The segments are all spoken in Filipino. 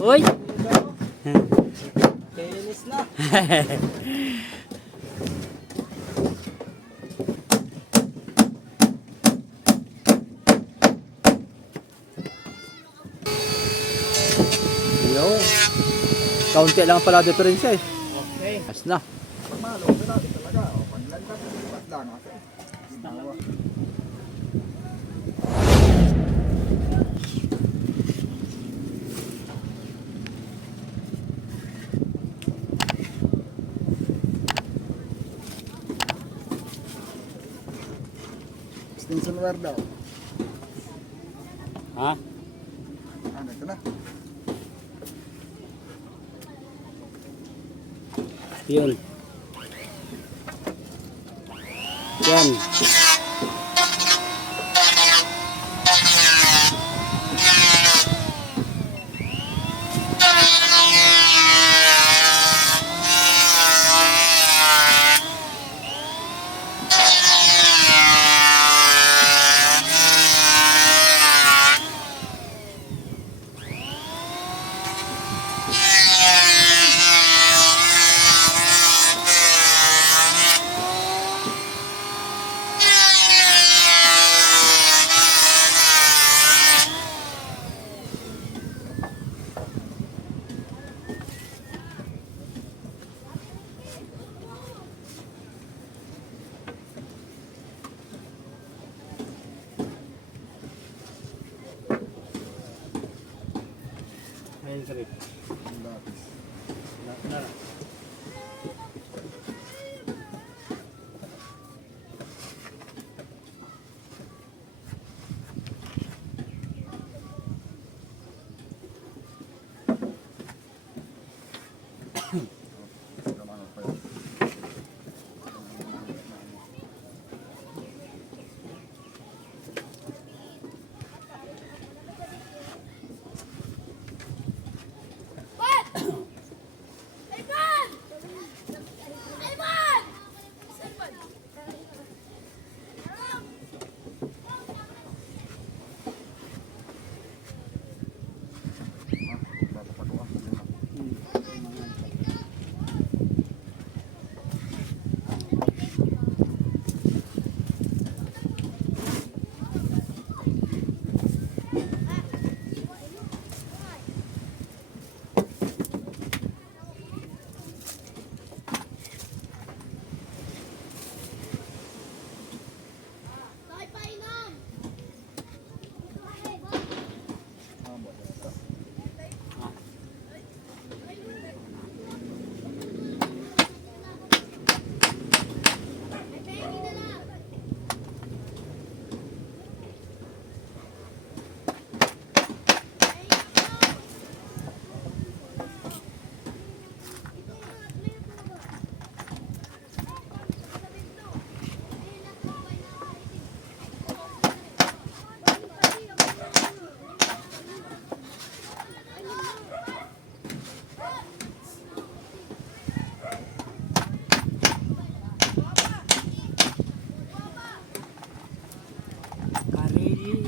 Uy! Tenis na. Yo. Kaunti lang pala diferensya eh. Okay. As na. Pagmalo, grabe talaga. O, paglantan, lipat lang. Ginawa. Extension wire daw. Ha? Ano, ito na. Yun. Yan. Ayun ka rin. Ang lapis. Na. Gamahan pa yun. Bapapakuha.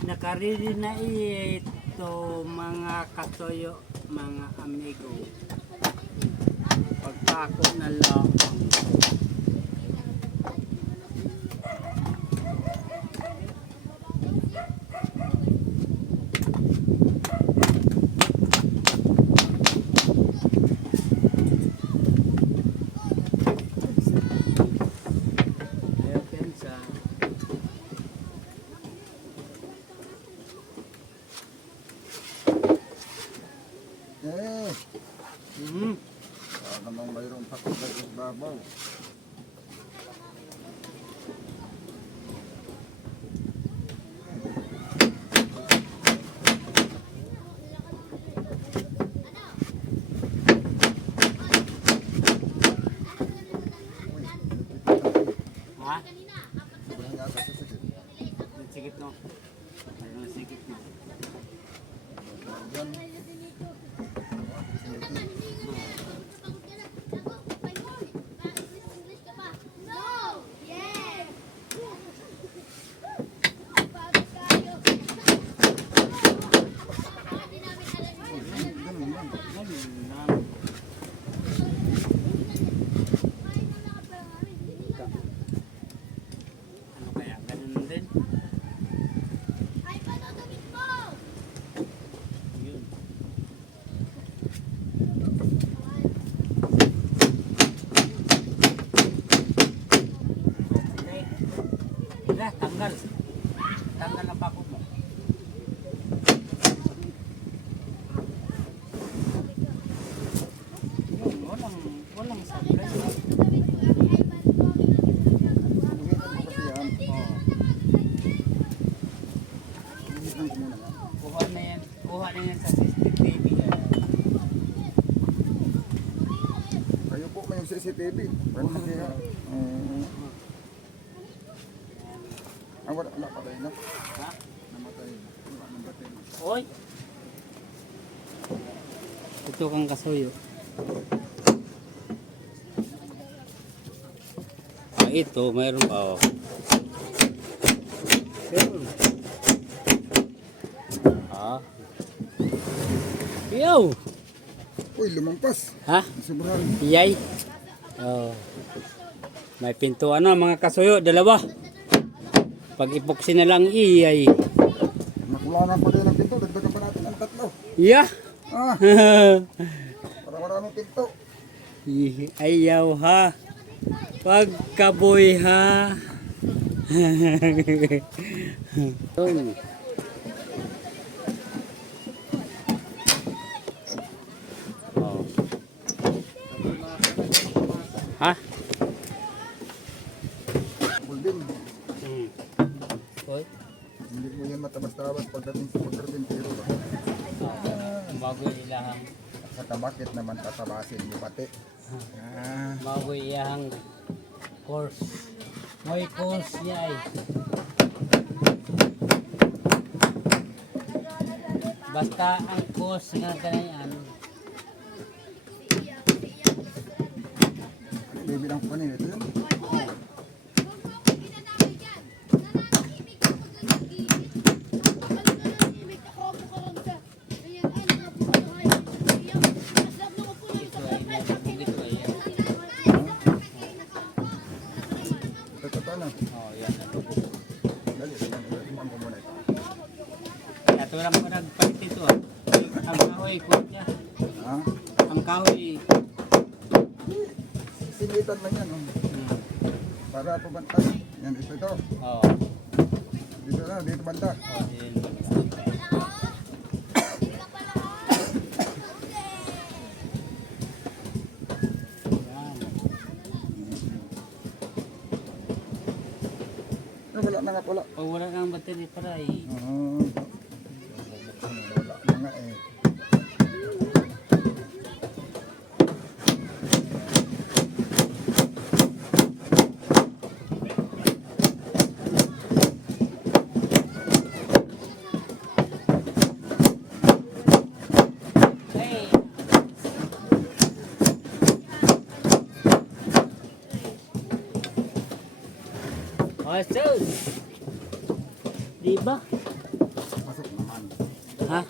Nakarili na ito mga katoyo, mga amigo. Pagpako na lang. Eh, Hmm. namang mayroong takot sa ibabaw. Ha? Sobrang yata sa sikit. Sikit no. Ayun, sikit no. Yan. Ano kaya? Ganun din? Yun. Okay. Tara, tanggal. Tanggal ang bako mo. Yun, walang sablay. Kuha na yan. Kuha na yan sa CCTV. Kayo po may yung CCTV. Pero hindi ha. Wala patay na. Ha? Namatay. Wala nang batay. Oy! Ito kang kasuyo. Ito, mayroon pa oh. Meron. Yaw! Uy, lumampas. Ha? Sobrang. Iyay? Oh. May pinto ano mga kasuyo, dalawa. Pag ipoksi na lang iyay. Nakulangan pa din ang pinto. Dagdagan pa natin ang tatlo. Yeah! Ah, para maraming pinto. Ayaw ha. Pagkaboy ha. Yun. Oh. Ha? Bulbin. Oy. Hindi mo yan matabas-tabas pagdating sa pagkarpintero. Bago ilahang Sa kabakit naman tatabasin mo pati. Ah, bago ilahang course. May course yay. Basta ang course nga kanayan. bibilang ko kanina ito yun. Ito na. Oh, yan. Dali, tumang ko muna ito. Ito lang mo nagpalit ito. Ang kahoy, kuot niya. Ha? Ang kahoy. Sinitan lang yan. Oh. Para pabantay. Yan, ito. Oh. Dito na, dito banda. Oh, yun. Wala na nga pala. Pag wala nang battery para eh. Wala na nga eh. Hey. Oh, sus. Diba? Pasok naman. Ha?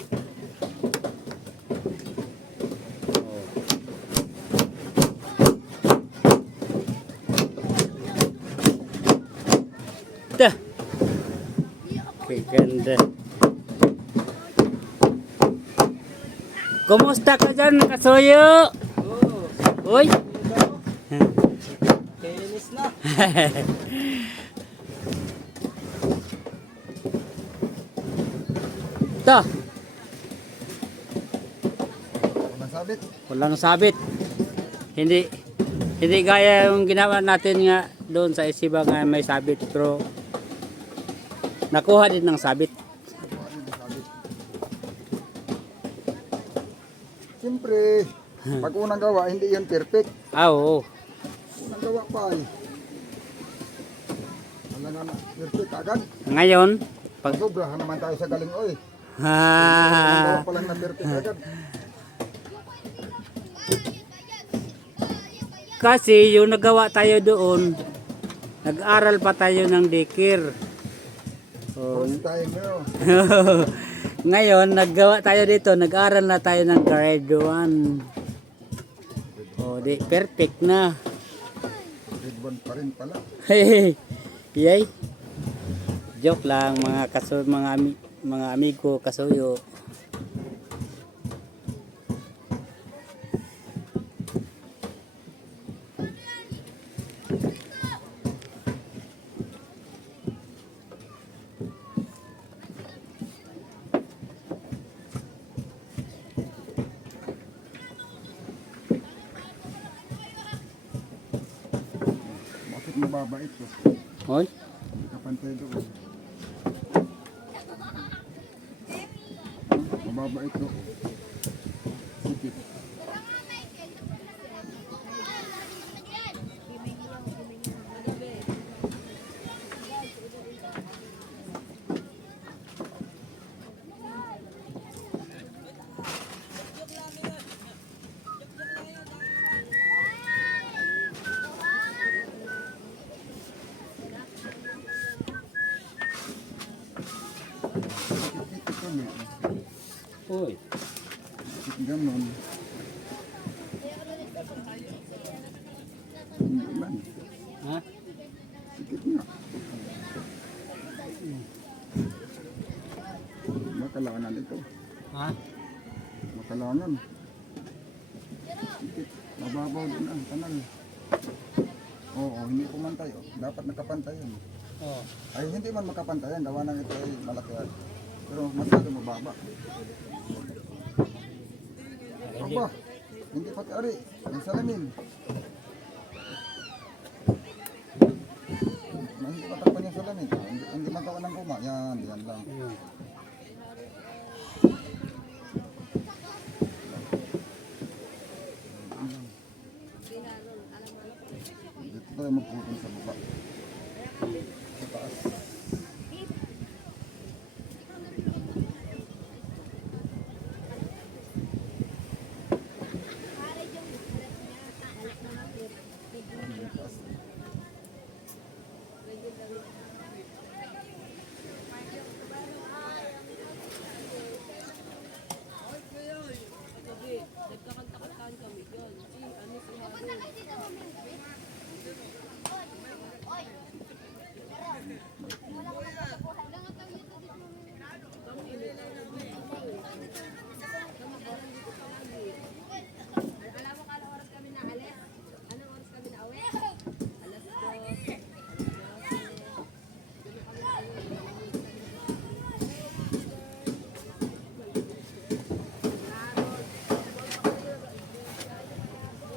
Dah. Okay, ganda. Kumusta ka dyan, kasuyo? Uy. Kainis na. Ito. Walang sabit. Walang sabit. Hindi gaya yung ginawa natin nga doon sa Isiba nga may sabit, pero nakuha din ng sabit. Walang sabit. Siyempre, pag unang gawa, hindi yan perfect. Ah, oo. Unang gawa pa eh. Wala na perfect agad. Ngayon, pag Sobrahan naman tayo sa galing oy. Unang ha, gawa pa lang na perfect agad. kasi yung nagawa tayo doon, nag-aral pa tayo ng daycare. Oh, First time mo. Ngayon, naggawa tayo dito, nag-aral na tayo ng grade 1. O, di, perfect na. Grade 1 pa rin pala. Hey, yay. Joke lang mga mga amigo kasuyo. Bakit mababa ito? Hoy, Kapantay doon. Mababa ito. Sikit. Sikit kami. hoy. Sikit ganon. Hindi man. Ha? Sikit nga. Makalangan ito. Ha? Makalangan. Sikit. Mababaw din ang kanal. Oo, hindi pumantay. Oh. Dapat nakapantayan. Oh. Ay, hindi man makapantayan. Gawa ng ito ay malaki. Pero masyado mababa. Hindi. Aba, hindi pati ari. Ang salamin. Hindi matakpan yung salamin. Hindi magawa ng kuma. Yan lang. Ayun. Dito tayo magputol sa baba. Sa taas.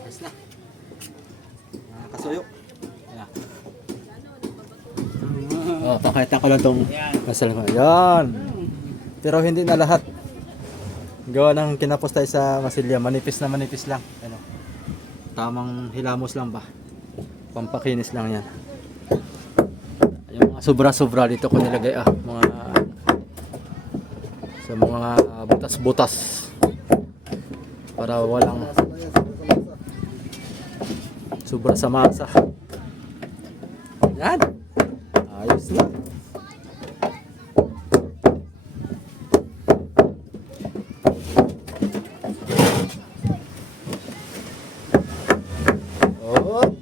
Ayos na. Mga kasuyo. Yeah. Oh, pakita ko lang tong Yan. masal ko. Yan. Pero hindi na lahat. Gawa ng kinapos tayo sa masilya. Manipis na manipis lang. Ano? Tamang hilamos lang ba? Pampakinis lang yan. Yung mga sobra-sobra dito ko nilagay mga sa mga butas-butas para walang sobra sa masa. Yan. Ayos na. Oh.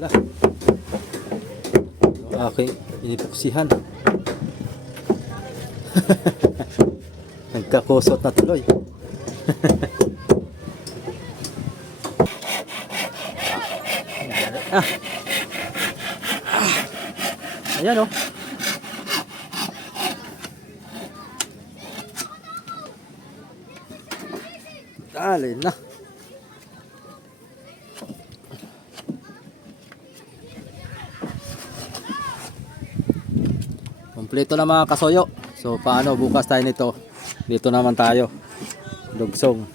Lah. Okay, inipuksihan. Nagkakusot na tuloy. ah. Ayan oh. Dali na. Kompleto na mga kasoyo. So paano bukas tayo nito? Dito naman tayo. Dugsong.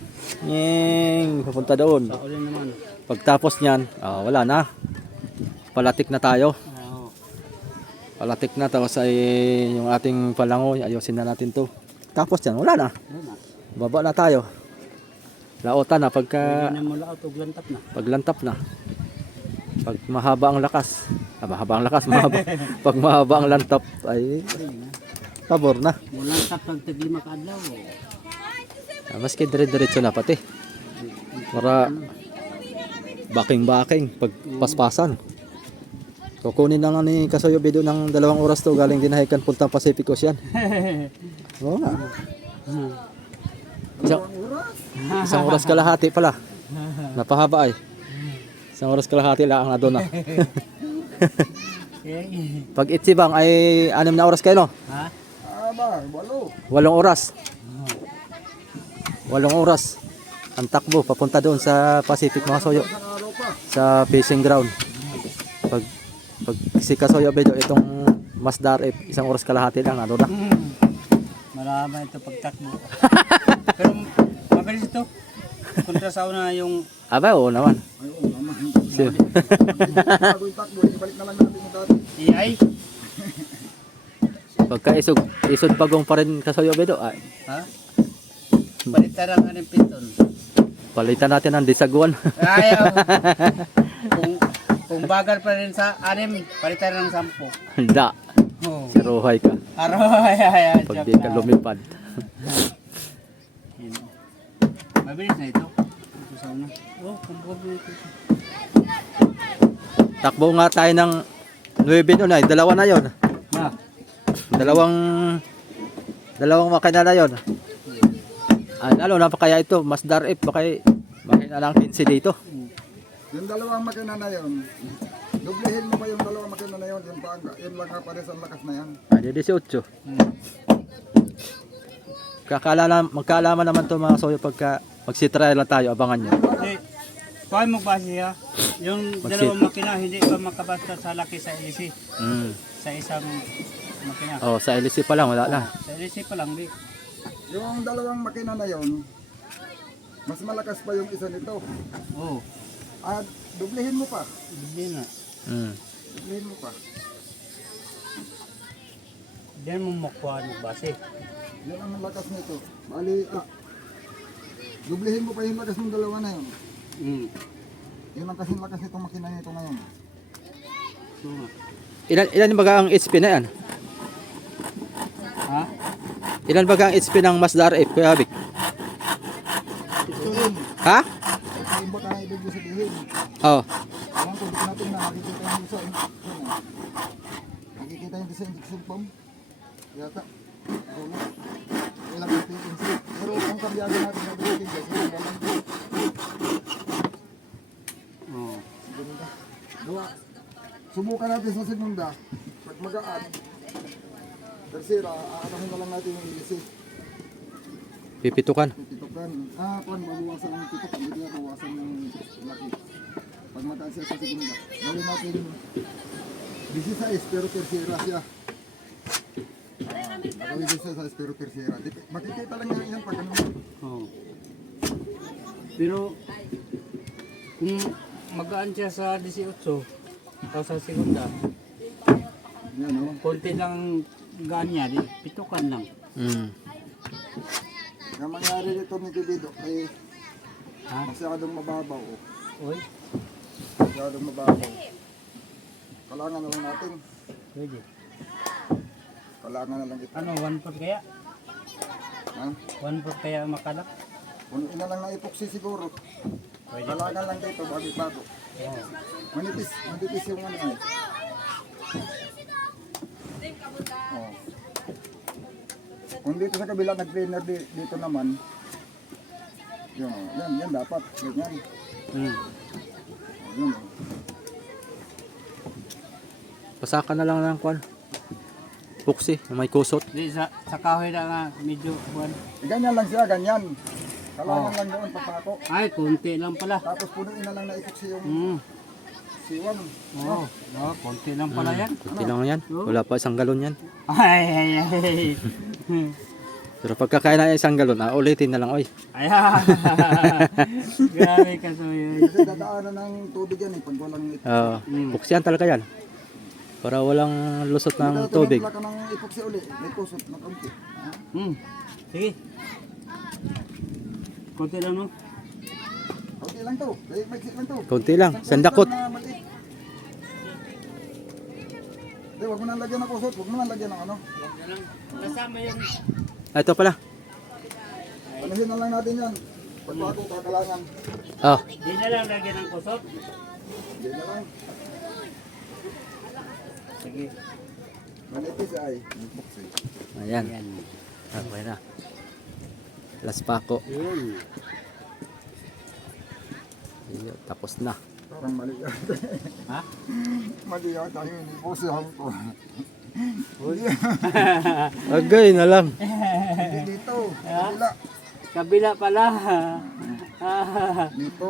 Nyeng, pupunta doon. Sa ulit naman. Pagtapos niyan, wala na. Palatik na tayo. Oo. Palatik na tapos ay yung ating palangoy, ayusin na natin 'to. Tapos yan, wala na. Wala na. Baba na tayo. Lautan na pagka Pwede na mo laot o lantap na. paglantap na. Pag mahaba ang lakas. Mahaba ang lakas, mahaba. Pag mahaba ang lantap ay pabor na. Mo lantap pag taglima ka adlaw. Maski dire-diretso na pati. Para baking-baking pag paspasan. Kukunin na nga ni Kasoyo Bido ng 2 oras to galing dinahikan puntang Pacific Ocean. Oo nga. Isang oras kalahati pala. Napahaba ay. Isang oras kalahati lang na doon na. Pag Itsibang ay 6 na oras kayo no? Ha? Ba, 8. 8 oras. 8 oras. Ang takbo papunta doon sa Pacific mga Soyo. Isang araw pa. Sa fishing ground. Pag si Kasoyo Bido itong Masdar 1 oras kalahati lang na doon na. Marama ito pagtakbo. Pero mabilis ito. Kontra sa una yung Aba, oo naman. Ay, oo naman. Sure. Bago yung takbo, ibalik na lang natin yung dati. AI. Pagka isod pagong pa rin Kasoyo Bido, ay, Ha? Palitan ang anong pinton. palitan natin ang disaguan. Ayaw. Kung bagal pa rin sa 6, palitan ng 10. Handa. Oh. Si Rohay ka. Aroy, Pag di ka lumipad. mabilis na ito. Ito sa una. Oh, kumbog na ito. Takbo nga tayo ng 9 nun ay. 2 na yon. Ha? Dalawang makina na yon. Ano na pa kaya ito? Masdar F. Baka makina lang 15 dito. Yung 2 makina na yun, dublihin mo pa yung 2 makina na yun, yun lang kapares ang lakas na yan. Ay, 18. Magkaalaman naman to mga Soyo pagka magsitry lang tayo. Abangan nyo. Hindi. Paano mo ba siya? Yung dalawang makina hindi pa makabasta sa laki sa LC. Sa isang makina. Oh, sa LC pa lang. Wala na. Sa LC pa lang di. Yung 2 makina na yun, mas malakas pa yung isa nito. Oh. At dublihin mo pa. Hindi na. Dublihin mo pa. Diyan mo makuha ng base. Yan ang lakas nito. Bali, dublihin mo pa yung lakas ng 2 na yun. Yun ang kasing lakas nitong makina nito ngayon. So, Ilan baga ang HP na yan? ha? Ilan baga ang HP ng Masdar F? Kuya Habik? Ito yun. Ha? Ito yung baka ibig mo sabihin. Oh. Alam ko, dito natin na nakikita yung design. Nakikita yung design Dixon Pump. Yata. Ano? Ilang PPNC. Pero kung kabiyagan natin na dumating guys, yung balang ko. Oh. Ganda. Gawa. Subukan natin sa segunda. Pag magaan. Tercera, aanahin na lang natin yung ilisi. Pipitukan. Pipitukan. Kung mabawasan ng pitok, hindi na bawasan ng laki. Pag magaan siya sa segunda. Gawin natin 16 pero tercera siya. Gawin 16 pero tercera. Makikita lang yan pag ano. Oh. Pero kung magaan siya sa 18 o sa segunda, Yan o. konti lang gaan niya, di pitukan lang. Ang mangyari dito ni Bibido ay Ha? masyadong mababaw. Oy, Masyadong mababaw. Kailangan na lang natin. pwede. Kailangan na lang ito. Ano, 1/4 kaya? Ha? 1/4 kaya makalak? Punuin na lang ng epoxy siguro. Pwede. Kailangan lang dito bago-bago. Oh. Manipis yung ano eh. Oh. Kung dito sa kabila nag-trainer dito naman, yan dapat, ganyan. Hmm. Yun, oh. Pasaka na lang ng kwan. Puksi, na may kusot. Di, sa kahoy na nga, medyo, Ganyan lang siya, ganyan. Kailangan lang doon papako. ay, konti lang pala. Tapos punuin na lang na epoxy yung Hmm. siwang. Oo, konti lang pala yan. Kunti lang yan. Wala pa 1 galon yan. Ay. Pero pagkakain na 1 galon, ulitin na lang. Oy. Ayan. Grabe ka so yun. Kasi dadaanan ng tubig yan eh, pag walang epoxy. Puksihan talaga yan. Para walang lusot ng tubig. Tumempla ka ng epoxy uli, may kusot na kaunti. Hmm. Sige. Konti lang no? Okay lang to. May lang to. Konti lang. Sandakot. Huwag mo nang lagyan ng kusot. Huwag mo nang lagyan ng ano. Kasama yung... Ito pala. Panahin na lang natin yan. Pagbago, kakalangan. Oh. Di na lang lagyan ng kusot. Hindi na lang. Sige. Manipis ay. Notebook eh. Ayan. Yan. Okay na. Las Paco. Yun. Ayun, tapos na. Parang mali yata. Ha? Mali yata yung inipusahan ko. Agay na lang. Hindi dito. Kabila. Kabila pala. Dito.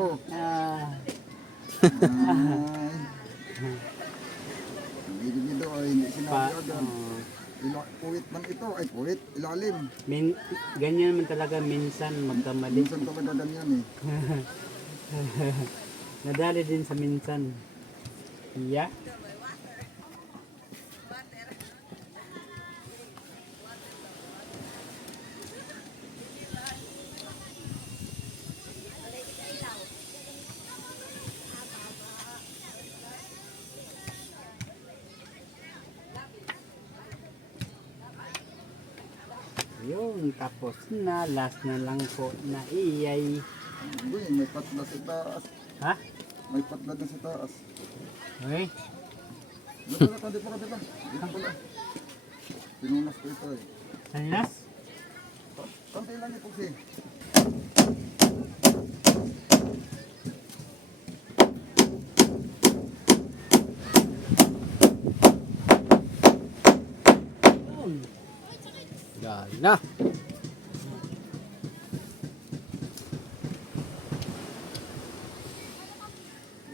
Hindi dito ay hindi sinabi agad. Puwit man ito. Ay puwit. Ilalim. Ganyan man talaga minsan magkamali. Minsan talaga ganyan eh. Nadali din sa minsan. Yeah. Yun, tapos na. Last na lang po na iyay. Uy, may patla sa taas. Ha? May patla din sa taas. Okay. Dito na, hindi pa ka dito. Dito pala. Pinunas ko ito eh. Sanilas? Konti lang ito kasi. Gali na.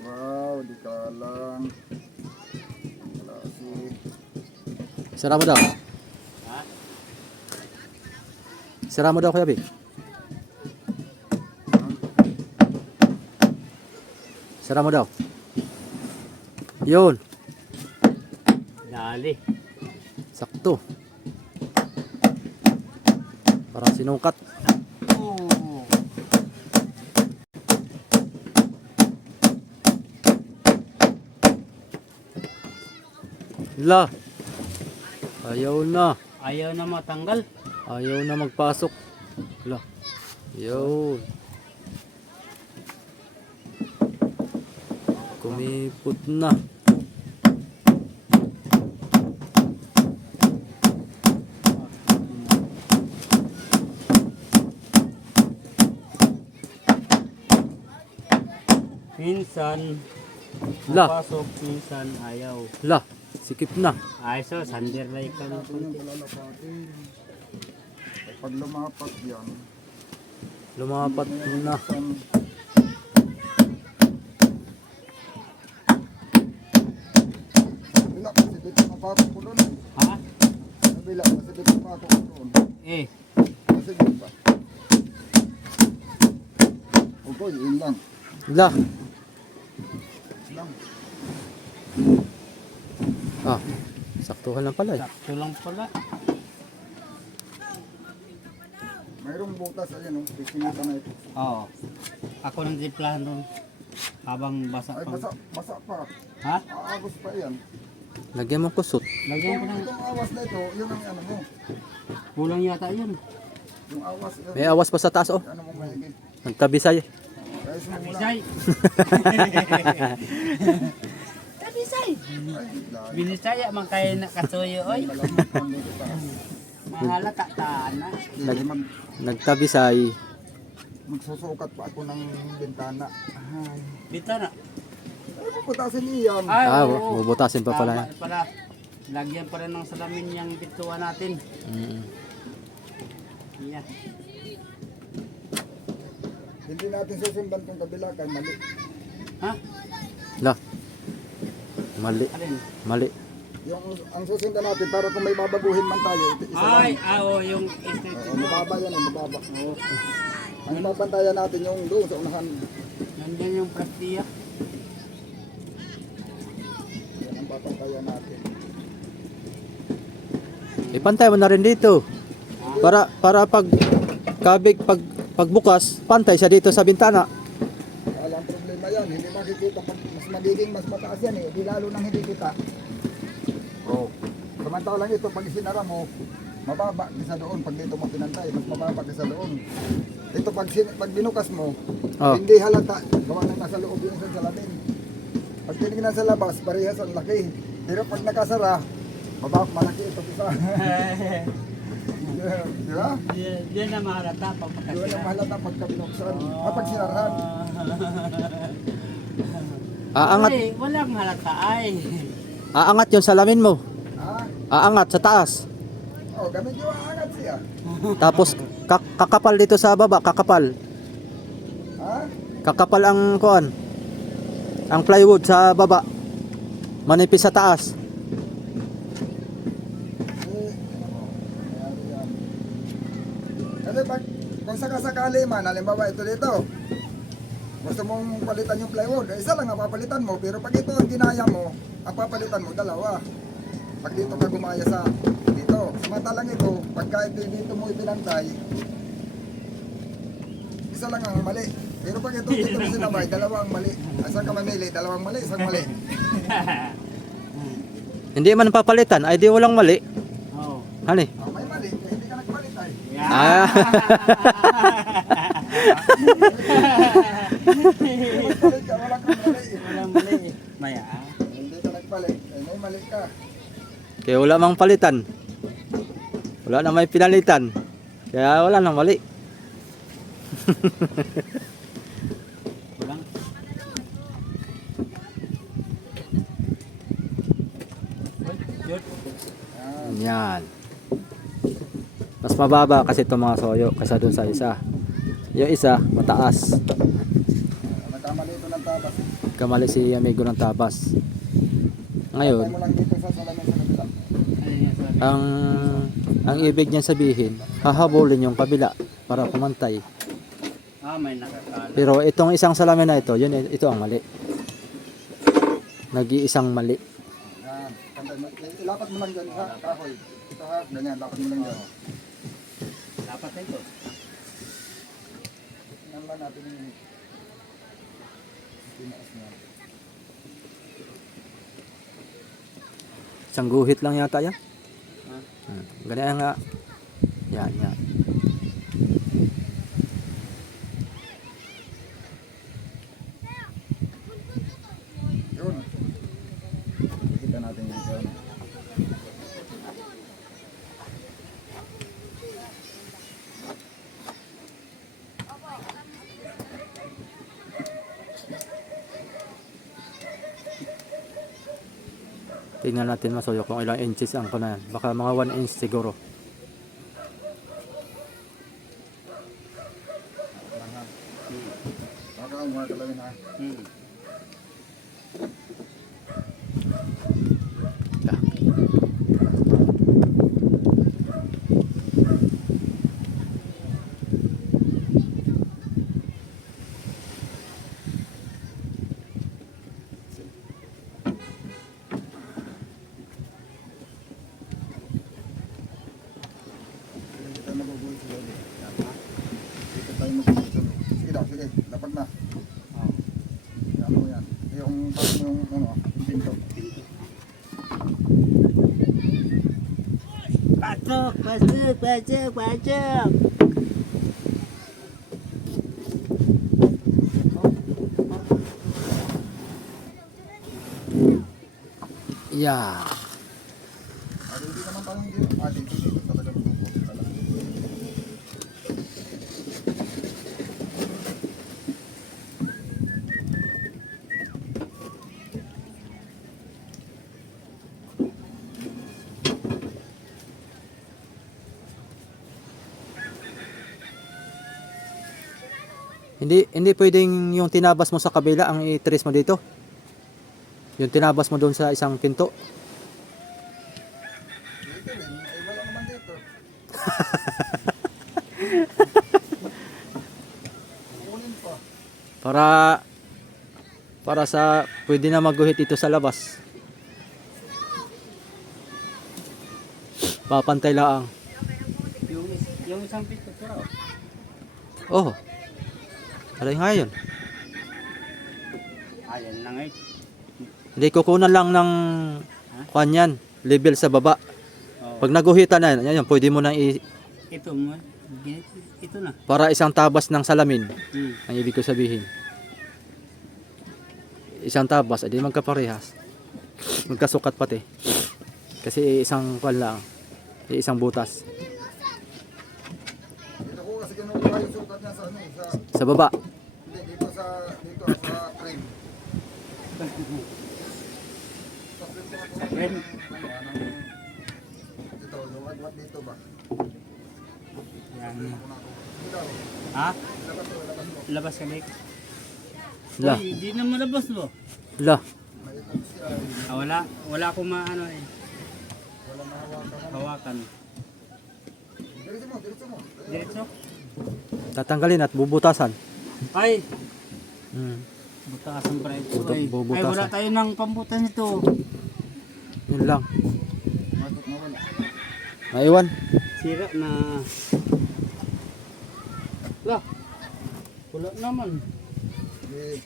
Wow, di ka lang. Klase. Sara mo daw. Ha? Sara mo daw, Kuya Big. Sara mo daw. Yun. Dali. Sakto. Parang sinukat. Oh. La. Ayaw na. Ayaw na matanggal. Ayaw na magpasok. La. Yun. Kumipot na. Minsan, La. pasok, minsan ayaw. La. Sikip na. Ay, so, sander na ikaw ng Ito yung konti. palalapatin. Pag lumapat yan. Lumapat na. Isang kabila, masibit ang patok ko doon. Ha? Kabila, masibit ang patok ko doon. Eh, Masibit pa. Opo, yun lang. La. Lang. Ah. Saktuhan lang pala eh. sakto lang pala. Mayroong butas, ayan o. Pipilitan na ito. Oo. Ako nang timplahan doon. Habang basa Ay, pa. basa pa. Ha? Aagos pa yan. Lagyan mo kusot. Lagyan ko ng... Itong awas na ito, yun ang ano mo. Kulang yata yun. Yung awas, yun. May awas pa sa taas oh. Ano mo mahigit. Nagkabisay. Ayos mo muna. Bisay. Bisay. Ay, dahil. Binisaya man kayo nakasuyo, oy. Malamang ang dito taas. Mahalata taana. Hindi, Nagkabisay. magsusukat pa ako ng bintana. Dito na. Ay, puputasin niyo yan. Ah, oo. bubutasin pa pala. Tama pala. Lagyan pa rin ng salamin yung bituan natin. Mm. Yeah. Hindi natin susundan tong kabila kay mali. Ha? La. Mali. Alin? Mali. Yung ang susundan natin para kung may babaguhin man tayo, isa Ay, lang. yung street. Oo, mababa yan, mababa. Oo. Ang babantayan natin yung doon sa unahan. Nandiyan yung prastiya. Yan ang babantayan natin. Ipantay mo na rin dito. Ha? Para pag pagbukas, pantay siya dito sa bintana. Walang problema yan, hindi makikita pag mas magiging mas mataas yan eh, di lalo nang hindi kita. Oh. Samantalang ito, pag isinara mo, mababa kaysa doon. Pag dito mo pinantay, mas mababa kaysa doon. Ito pag binukas mo, Oh. hindi halata, gawa na nasa loob yung isang salamin. Pag tinignan sa labas, parehas ang laki. Pero pag nakasara, malaki ito isa. Di ba? Diyan na mahalata pag Yun makasira. ang mahalata pagka binuksan. Pag sinarahan. Aangat, Walang halata ay. aangat yung salamin mo. Ha? Aangat sa taas. Oh, gamit yung angat siya. Tapos kakapal dito sa baba, kakapal. Ha? Kakapal ang kuan. Ang plywood sa baba. Manipis sa taas. Kasi pag kung sakasakali man, halimbawa ito dito, gusto mong palitan yung plywood, isa lang ang papalitan mo, pero pag ito ang ginaya mo, ang papalitan mo dalawa. Pag dito ka gumaya sa dito, samantalang ito, pagka ito dito mo ipinantay, isa lang ang mali. Pero pag ito dito mo sinabay, dalawa ang mali. Isang ka mamili, dalawang mali, isang mali. Hindi man papalitan, ay di walang mali. Oh. Hani? Oh, may mali, hindi ka nagpalit ay. Ah. Nagpalit ka, wala kang mali. Walang mali. Maya. Hindi ka nagpalit, ay may mali ka. Kaya wala mang palitan. Wala na may pinalitan. Kaya wala nang mali. Walang. Yun. Yan. Mas mababa kasi itong mga soyo kaysa dun sa isa. Yung isa, mataas. Nagkamali ito ng tabas. Kamali si amigo ng tabas. Tayo Ngayon, mo lang dito sa salamin sa kabila. Ano yan sabi? ang ibig niyan sabihin, hahabulin yung kabila para pumantay. May nakakala. Pero itong isang salamin na ito, yun ito ang mali. Nag-iisang mali. Yan. Tanda mo. Ilapat mo lang dyan ha, kahoy. Ito ha, ganyan, lapat mo lang dyan. Dapat ito. Tingnan lang natin yung tinaas niya. Isang guhit lang yata yan. Ha? Ganyan nga. Yan, yan. Yun. Kita natin yung dyan. Tingnan natin masuyo kung ilang inches ang kunan. Baka mga 1 inch siguro. Lang ha. Baka ang mga kalawin ha. Hmm. Yeah. Dito tayo magugulit sa loob. Dito tayo magugulit sa loob. Sige daw, sige. Dapat na. Oh. Ano yan. Yung tapos mo yung ano, yung pinto. Pasok, pasok, pasok, pasok. Yeah. At hindi naman tayo dito. Dito talaga magugulit talaga. Hindi pwedeng yung tinabas mo sa kabila ang i-trace mo dito. Yung tinabas mo doon sa isang pinto. Dito rin. Eh, wala naman dito. Kukunin pa. Para sa pwede na magguhit ito sa labas. Papantay lang. Yung isa Yung isang pito, pero. Oh. Alay nga yun. Ayan na nga eh. Hindi, kukunan lang ng kuan yan, level sa baba. Oh. Pag naguhitan na yan, pwede mo nang Ito mo. Ito na. para isang tabas ng salamin. Hmm. Ang ibig ko sabihin. Isang tabas, edi magkaparehas. Magkasukat pati. Kasi isang kuan lang. Isang butas. Dito ko kasi kinukuha yung sukat niya sa ano, Sa baba. hindi, dito sa frame. Ren. Dito, yung agwat dito ba? Yan. Dito, Ha? labas mo, labas mo. Labas ka, Nick. La. Uy, hindi na malabas mo. La. May ipag siya, Wala akong maano eh. wala mahawakan. Hawakan. Diretso mo, diretso mo. Diretso. Tatanggalin at bubutasan. Ay! Butasan pa ito. Ay, bubutasan. wala tayo ng pambutan nito. Yun lang. Bakit nawala? Naiwan. Sira na. Lah. Wala naman. Sige.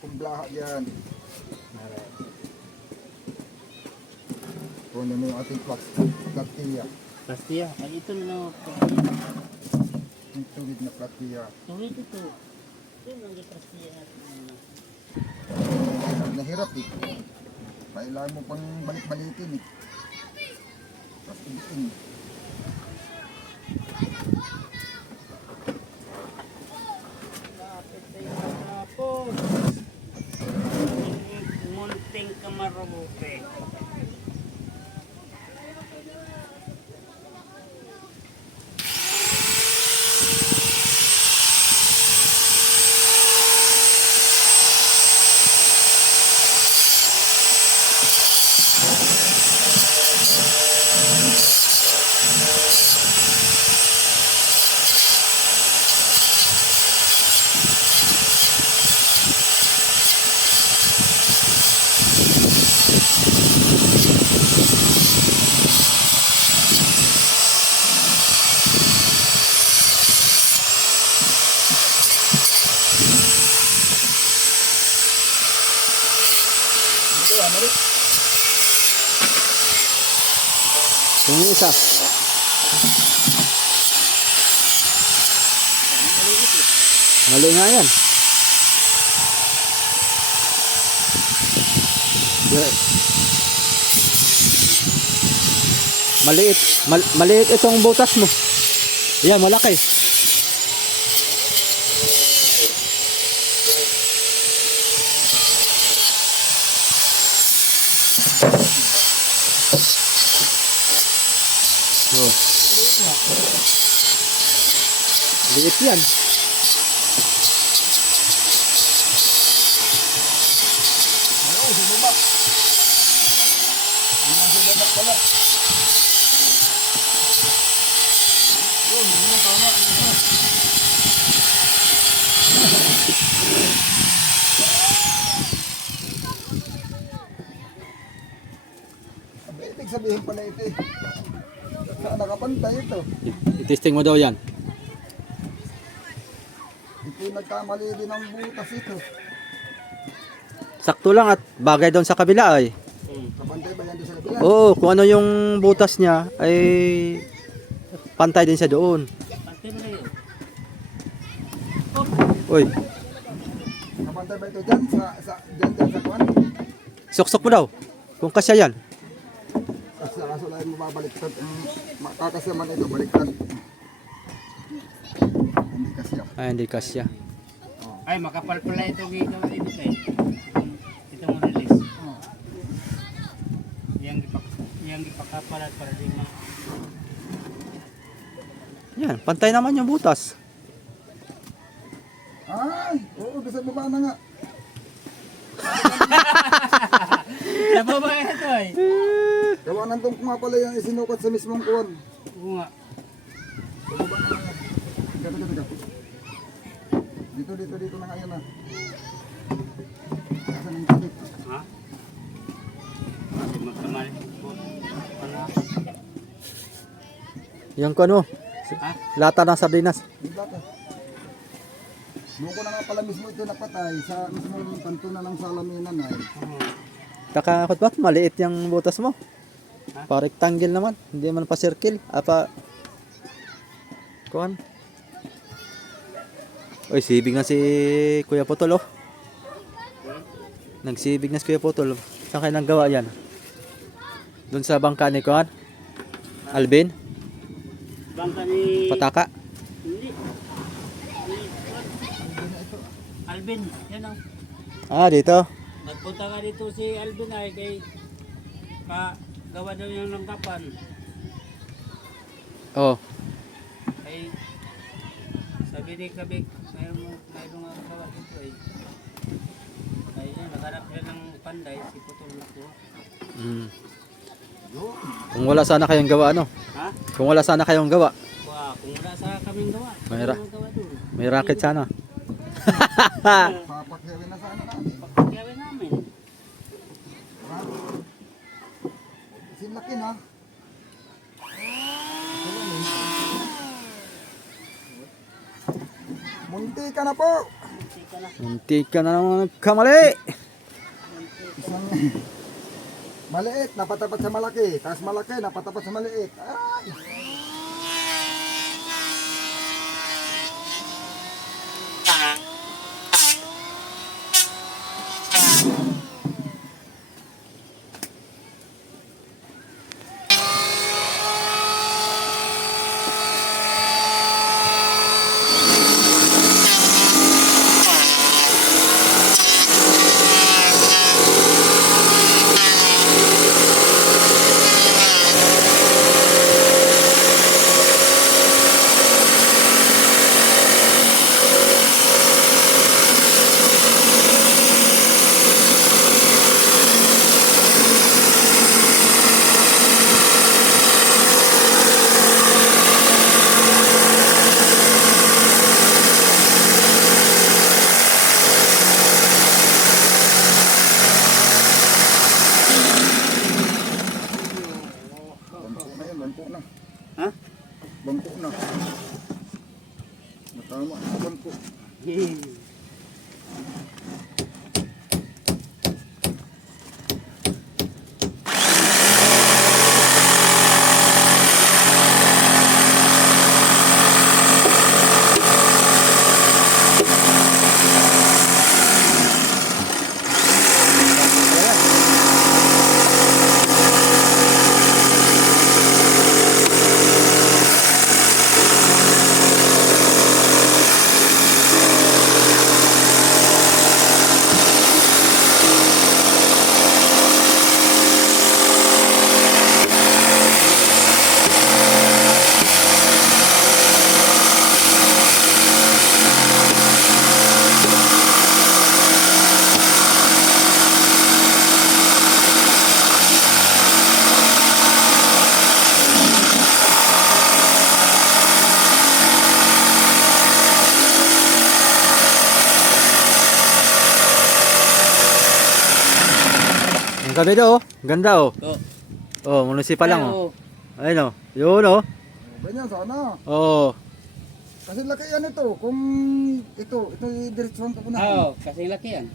Kumblaha yan. Kunin mo yung ating platia. Plastia. Ay, ito na. Yung tuwid na platia. Tuloy ito. Ito na yung plastia. Nahirap eh. Kailangan mo pang balik-balikin eh. Tapos ulitin. Lapit tayo matapos. Munting kamarobuke. Yung isa. Mali nga yan. Maliit itong butas mo. Yan, malaki. Oh. Liit yan. Ano, sa baba. Ano sa baba pala. Yun, yun yung tama. Ang ibig sabihin pala ito eh. Saan nakapantay ito? I-testing mo daw yan. Ito yung nagkamali din ang butas ito. Sakto lang at bagay doon sa kabila ay. Kapantay ba yan doon sa kabila? Oo, kung ano yung butas niya ay pantay din siya doon. Pati mo na yun. Uy, Kapantay ba ito dyan? Dyan sa kuwan? suksok mo daw. Kung kasya yan. Kasi kaso lang mo babaliktad. Makakasyaman ito, baliktad. Hindi kasya. Ay, hindi kasya. Ay, makapal pala ito dito eh. Ito mo release. Yang ipakapalat para di ma... Yan, pantay naman yung butas. Ay, oo, doon sa baba na nga. Nababa ito eh. Gawa nandun ko nga pala yung isinukat sa mismong kuwan. Oo nga. Sa baba na nga. Gato. Dito na nga yan ah. Saan yung talit? Ha? Kasi magkamali. Ano? Yung ano, Ha? Lata ng sardinas. Yung bata. Doon ko na nga pala mismo ito napatay sa mismong kanto na ng salaminan ay. Kakakot ba? Maliit yung butas mo. Pa-rectangle naman. Hindi man pa circle. Apa. Kuhan. Uy, sibig na si Kuya Putol, oh. Nagsibig na si Kuya Putol. Saan kayo nang gawa yan? Doon sa bangka ni Kuhan? Alvin? Bangka ni... Pataka? Hindi. Alvin, yan o. Ah, dito. Nagpunta ka dito si Alvin ay kay gawa daw yung langkapan. Oh. Ay sabi ni Kabik, mayroong nga gawa dito ay. Ay yan, naghanap siya ng panday, si Putol ko. Mm. Kung wala sana kayong gawa, ano? Ha? Kung wala sana kayong gawa. Wow, kung wala sa kaming gawa. Mayra. ano gawa doon? May racket sana. Papakyawin na sana namin. Pagkakawin namin. Ha? Sinlaki na. Munti ka na po. Tika na. Munti ka na naman nagkamali. Isang maliit, napatapat sa malaki. Tapos malaki, napatapat sa maliit. Ay! Bangko na yun, bangko na. Ha? Bangko na. Matama na bangko. Ang gabi daw, oh. Ganda, oh. Oh. Oh, munisipal lang, oh. Ayun, oh. Yun, oh. Ganyan sana. Oh. Kasi laki yan ito. Kung ito yung direksyon ko na. Oo, kasi laki yan.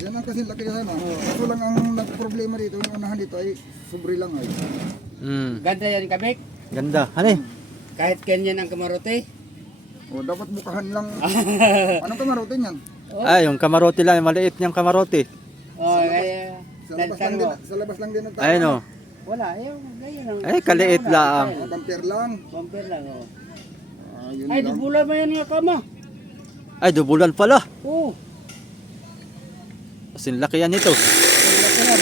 Yan ang kasi laki sana. Kaso lang ang nagproblema dito, yung unahan dito ay sobre lang ay. Mm. Ganda yan, Kabik. Ganda. Ano eh? Kahit ganyan ang kamarote. O dapat bukahan lang. Anong kamarote yan? Oh, Ah, yung kamarote lang, yung maliit niyang kamarote. oh kaya... Sa labas lang din ang tao. Ayun, oh. Wala, ayun, ganyan ang... Ay, kaliit lang. Bumper lang. Bumper lang, oh. Yun Ay, lang. dubula mo yan nga kama. Ay, dubulan pala. Oo. Kasi laki yan ito. Laki yan.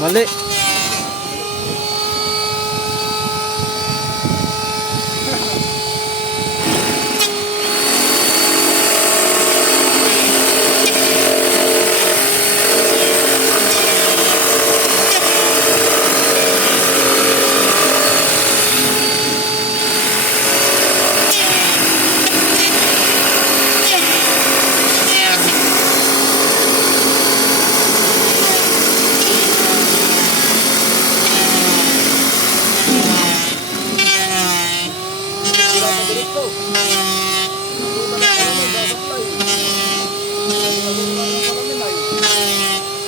Mali. Wala pa diretso. Hindi pa lang pala may babaklay. Hindi pa lang pala may may.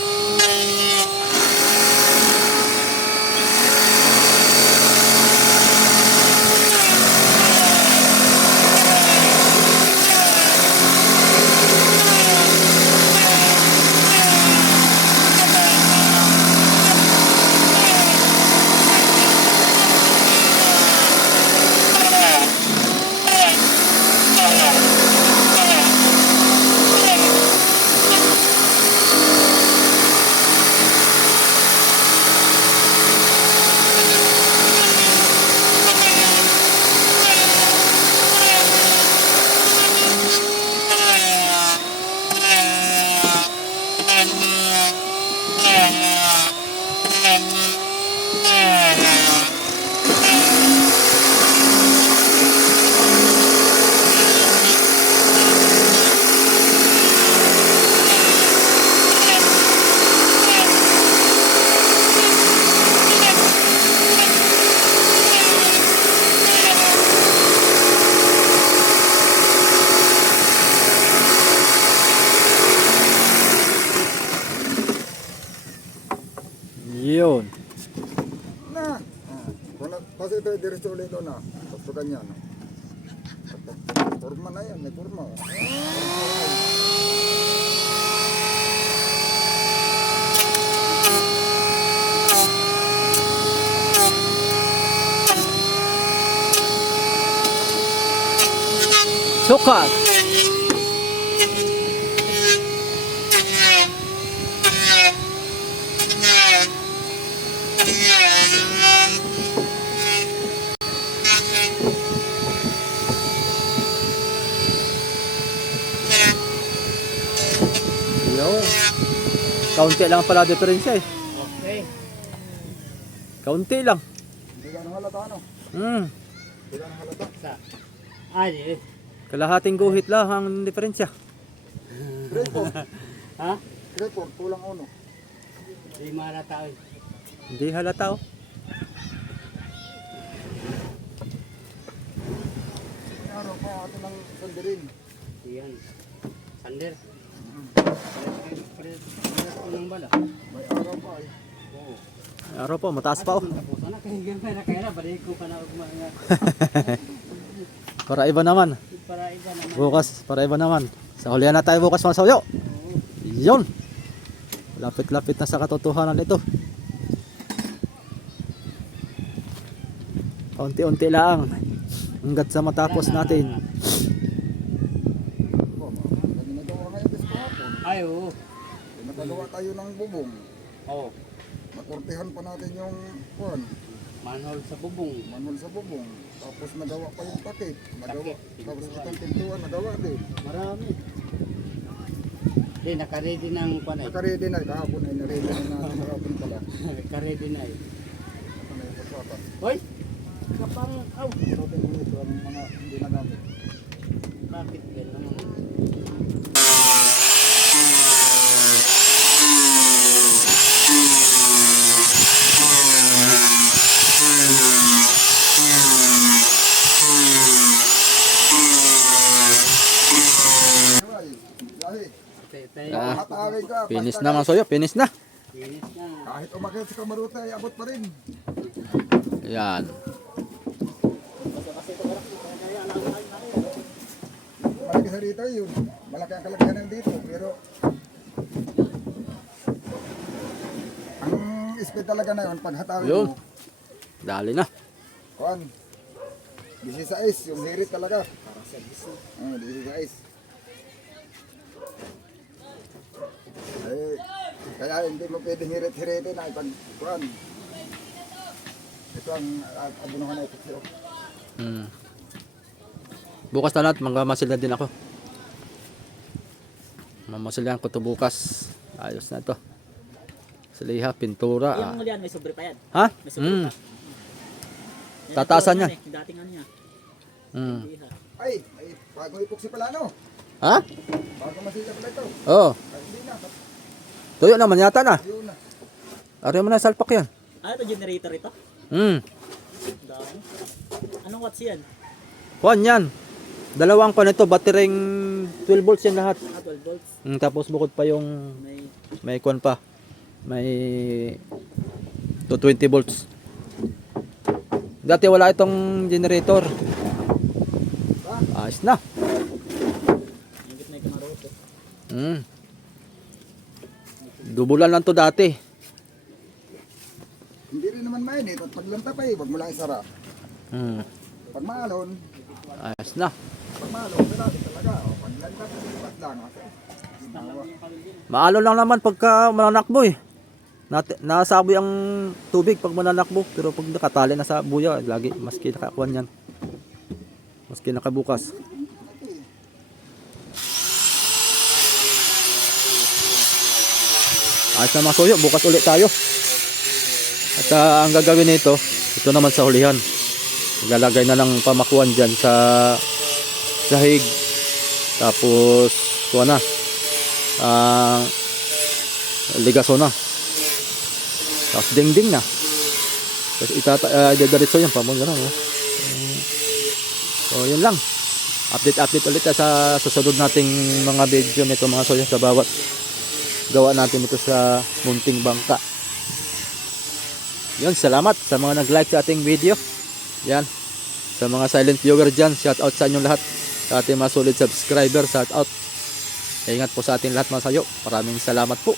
Yun. Na. Kung kasi ito diretso ulit na. Tapos ganyan. Forma na yan. May forma. Sukat. Yun. Kaunti lang pala diferensya eh. Okay. Kaunti lang. Hindi ka nang halata ano. Hindi ka nang halata. Sa. Ay, Kalahating guhit lang ang diferensya. Report. ha? Report. Kulang uno. Di mara tao. Hindi halata oh. May araw pa atin ng sandirin. Yan. Sander. Pares ko ng bala. May araw pa eh. Oo. Araw po, mataas pa oh. Tapos na kaya gamay na kaya na balik ko pa na mga Para iba naman. para iba naman. Bukas, para iba naman. Sa hulihan na tayo bukas mga sawyo. Oo. Yun. Lapit-lapit na sa katotohanan ito. Unti-unti lang. Hanggat sa matapos natin. Ginagawa ngayon kasi kahapon. Ay, oo. Nagagawa tayo ng bubong. Oo. Nakortehan pa natin yung kuwan, Manhol sa bubong. manhol sa bubong. Tapos nagawa pa yung takip. Nagawa. Takip, Tapos pintuan. itong pintuan nagawa din. Marami. Hindi, naka-ready ng panay. Nakaredy na. Kahapon ay naredy na natin. Kahapon pala. Naka-ready na eh. Ito na yung pagsapan. Hoy! Kapang, aw! Routing nito ang mga hindi nagamit. Bakit ba naman? Dahil, Tayo, hatawin ka. Finish basta na mga sawyo, finish na. finish na. Kahit umakit sa kamaruta ay abot pa rin. Yan. Malaki sa rito yun. Malaki ang kalagayan dito. Pero ang speed talaga na yun pag hatawin Yun. mo. Dali na. Kuan. 16 yung hirit talaga. Para sa 16. 16. Eh, Kaya hindi mo pwedeng hirit-hiritin na ipagkuhan. Ito ang abunuhan na ito siya. Bukas na lahat, magmamasil na din ako. Mamasilan ko to bukas. Ayos na to. Siliha, pintura. Yung muli yan, may sobre pa yan. Ha? May sobre pa. Yan, Tatasan yan. yung dating ano niya. Liha. Ay, bagong epoxy pala no? Ha? Bagong masilya pala ito. Oo. Ay, hindi na. Tuyo naman yata na. Yun na. Ari mo na salpak yan. Ah, ito generator ito? Dami. Anong watts yan? Kuhan yan. Dalawang kuhan ito. Battering 12 volts yan lahat. Ah, 12 volts. Tapos bukod pa yung May may kuhan pa. May 220 volts. Dati wala itong generator. Ayos na. higit na yung kamaroto. Dubulan lang to dati. Hindi rin naman mainit at paglanta pa wag mo lang isara. Pag maalon, Ayos na. wala din talaga. O, paglanta pa, iwas lang. Maalo lang naman pagka mananakbo eh. Nasaboy ang tubig pag mananakbo. Pero pag nakatali na sa buya, lagi maski nakakuan yan. Maski nakabukas. Ayos na mga soyo, bukas ulit tayo. At ang gagawin nito, ito naman sa hulihan. Ilalagay na ng pamakuan dyan sa sahig. Tapos, kuha na. Ligaso na. Tapos dingding na. Tapos idadiretso yan. Pamon gano'n. So, yun lang. Update ulit sa susunod nating mga video nito mga soyo sa bawat gawa natin ito sa munting bangka. Yun, salamat sa mga nag-like sa ating video. Yan. Sa mga silent viewer dyan, shout out sa inyong lahat. Sa ating mga solid subscriber, shout out. Ingat po sa ating lahat mga sayo. Maraming salamat po.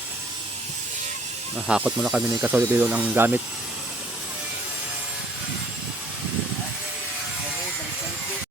Nahakot muna kami ng kasoyo ng gamit.